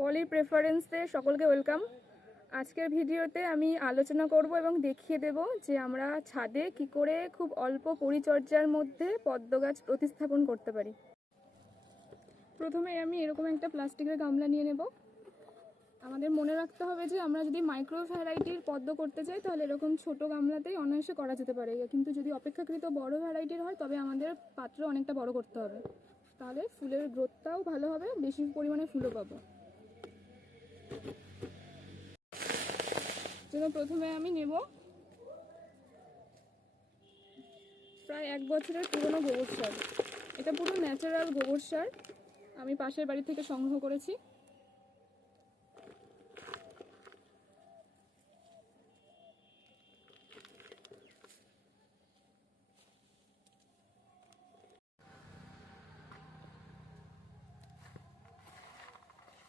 পলি প্রেফারেন্সে সকলকে ওয়েলকাম। আজকের ভিডিওতে আমি আলোচনা করব এবং দেখিয়ে দেব যে আমরা ছাদে কি করে খুব অল্প পরিচর্যার মধ্যে পদ্ম গাছ প্রতিস্থাপন করতে পারি। প্রথমে আমি এরকম একটা প্লাস্টিকের গামলা নিয়ে নেব। আমাদের মনে রাখতে হবে যে আমরা যদি মাইক্রো ভ্যারাইটির পদ্ম করতে চাই তাহলে এরকম ছোট গামলাতেই অনায়াসে করা যেতে পারে, কিন্তু যদি অপেক্ষাকৃত বড় ভ্যারাইটির হয় তবে আমাদের পাত্র অনেকটা বড় করতে হবে, তাহলে ফুলের গ্রোথটাও ভালো হবে, বেশি পরিমাণে ফুলও পাবো। যেমন প্রথমে আমি নেব প্রায় 1 বছরের পুরনো গোবর সার। এটা পুরো ন্যাচারাল গোবর সার, আমি পাশের বাড়ি থেকে সংগ্রহ করেছি।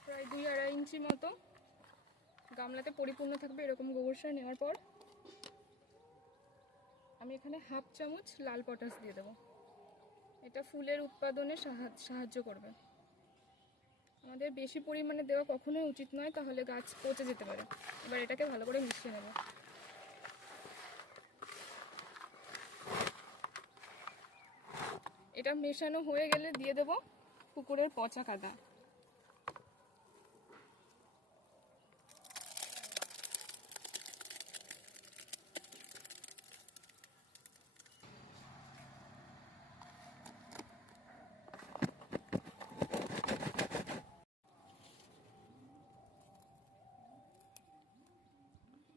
প্রায় 2-2.5 ইঞ্চি মতো গামলাতে পরিপূর্ণ থাকবে এরকম গোবর সার। নেওয়ার পর আমি এখানে 1/2 চামচ লাল পটাশ দিয়ে দেবো। এটা ফুলের উৎপাদনে সাহায্য করবে। আমাদের বেশি পরিমাণে দেওয়া কখনোই উচিত নয়, তাহলে গাছ পচে যেতে পারে। এবার এটাকে ভালো করে মিশিয়ে নেব। এটা মেশানো হয়ে গেলে দিয়ে দেব পুকুরের পচা কাদা।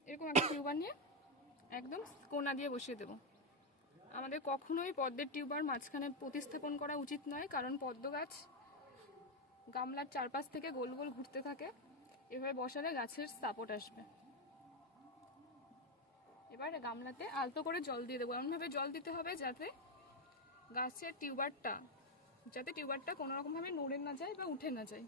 এরকম একটা টিউবার নিয়ে একদম কোনা দিয়ে বসিয়ে দেব। আমাদের কখনোই পদ্মের টিউবার মাঝখানে প্রতিস্থাপন করা উচিত নয়, কারণ পদ্ম গাছ গামলার চারপাশ থেকে গোল গোল ঘুরতে থাকে। এভাবে বসালে গাছের সাপোর্ট আসবে। এবার গামলাতে আলতো করে জল দিয়ে দেবো। এমনভাবে জল দিতে হবে যাতে গাছের টিউবারটা কোনো রকমভাবে নড়ে না যায় বা উঠে না যায়।